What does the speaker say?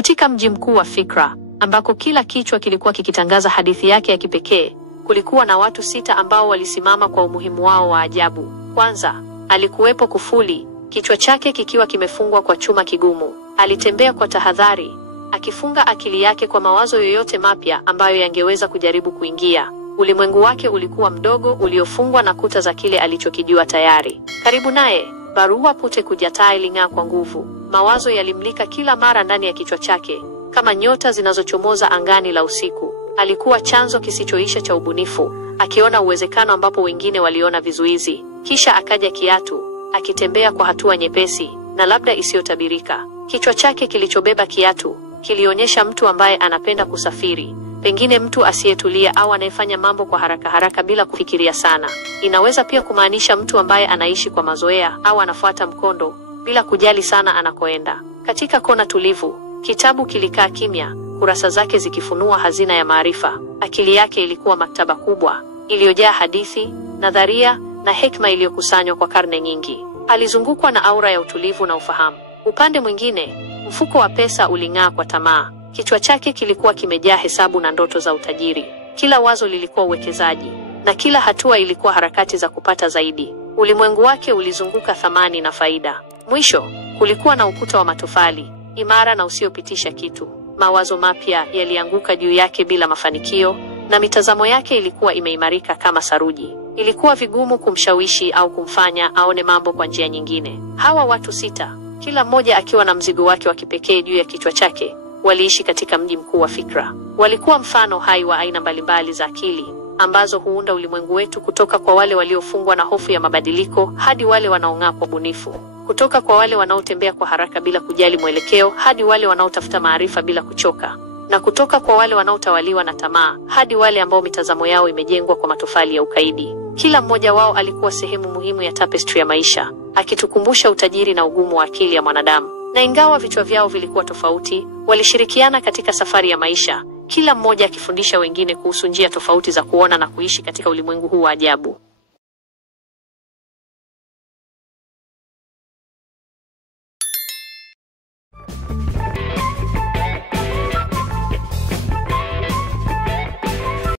Katika mji mkuu wa fikra, ambako kila kichwa kilikuwa kikitangaza hadithi yake ya kipekee, kulikuwa na watu 6 ambao walisimama kwa umuhimu wao wa ajabu. Kwanza, alikuwepo Kufuli, kichwa chake kikiwa kimefungwa kwa chuma kigumu. Alitembea kwa tahadhari, akifunga akili yake kwa mawazo yoyote mapya ambayo yangeweza kujaribu kuingia. Ulimwengu wake ulikuwa mdogo, uliofungwa na kuta za kile alichokijua tayari. Karibu naye, barua pute kujataa iling'aa kwa nguvu. Mawazo yalimlika kila mara ndani ya kichwa chake, kama nyota zinazochomoza angani la usiku. Alikuwa chanzo kisichoisha cha ubunifu, akiona uwezekano ambapo wengine waliona vizuizi. Kisha akaja Kiatu, akitembea kwa hatua nyepesi na labda isiyotabirika. Kichwa chake kilichobeba kiatu kilionyesha mtu ambaye anapenda kusafiri, pengine mtu asiyetulia au anayefanya mambo kwa haraka haraka bila kufikiria sana. Inaweza pia kumaanisha mtu ambaye anaishi kwa mazoea au anafuata mkondo bila kujali sana anakoenda. Katika kona tulivu, kitabu kilikaa kimya, kurasa zake zikifunua hazina ya maarifa. Akili yake ilikuwa maktaba kubwa, iliyojaa hadithi, nadharia na hekima iliyokusanywa kwa karne nyingi. Alizungukwa na aura ya utulivu na ufahamu. Upande mwingine, mfuko wa pesa uling'aa kwa tamaa. Kichwa chake kilikuwa kimejaa hesabu na ndoto za utajiri. Kila wazo lilikuwa uwekezaji, na kila hatua ilikuwa harakati za kupata zaidi. Ulimwengu wake ulizunguka thamani na faida. Mwisho, kulikuwa na ukuta wa matofali, imara na usiopitisha kitu. Mawazo mapya yalianguka juu yake bila mafanikio, na mitazamo yake ilikuwa imeimarika kama saruji. Ilikuwa vigumu kumshawishi au kumfanya aone mambo kwa njia nyingine. Hawa watu 6, kila mmoja akiwa na mzigo wake wa kipekee juu ya kichwa chake, waliishi katika mji mkuu wa fikra. Walikuwa mfano hai wa aina mbalimbali za akili ambazo huunda ulimwengu wetu, kutoka kwa wale waliofungwa na hofu ya mabadiliko hadi wale wanaong'aa kwa ubunifu, kutoka kwa wale wanaotembea kwa haraka bila kujali mwelekeo hadi wale wanaotafuta maarifa bila kuchoka, na kutoka kwa wale wanaotawaliwa na tamaa hadi wale ambao mitazamo yao imejengwa kwa matofali ya ukaidi. Kila mmoja wao alikuwa sehemu muhimu ya tapestry ya maisha, akitukumbusha utajiri na ugumu wa akili ya mwanadamu. Na ingawa vichwa vyao vilikuwa tofauti, walishirikiana katika safari ya maisha, kila mmoja akifundisha wengine kuhusu njia tofauti za kuona na kuishi katika ulimwengu huu wa ajabu.